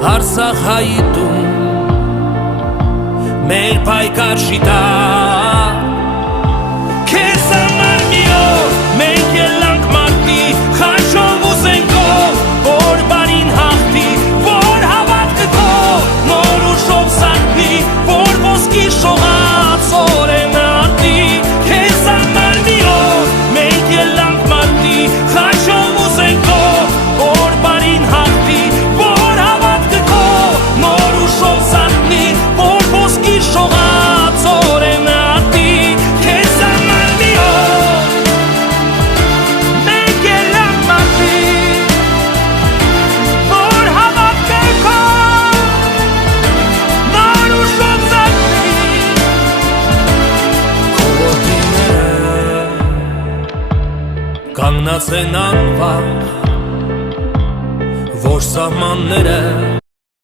Արցախ հայտում մեր պայքար շիտա քեզ համար մի օր մենք ելանք մարտի խաչով ու զենքով որ բարին հաղթի որ հավատքը քո նոր ուժով սարքվի որ ոսկի շողաց օրենը արտի քեզ համար մի օր մենք ելանք մարտի խաչով ու զենքով որ բարին հաղթի որ հավատքը քո նոր ուժով սարքվի որ ոսկի շողաց օրենը արտի քեզ համար մի օր մենք ելանք մարտի որ հավատքը քո նոր ուժով սարքվի քո ոտիները կանգնած են անվախ որ սահմանները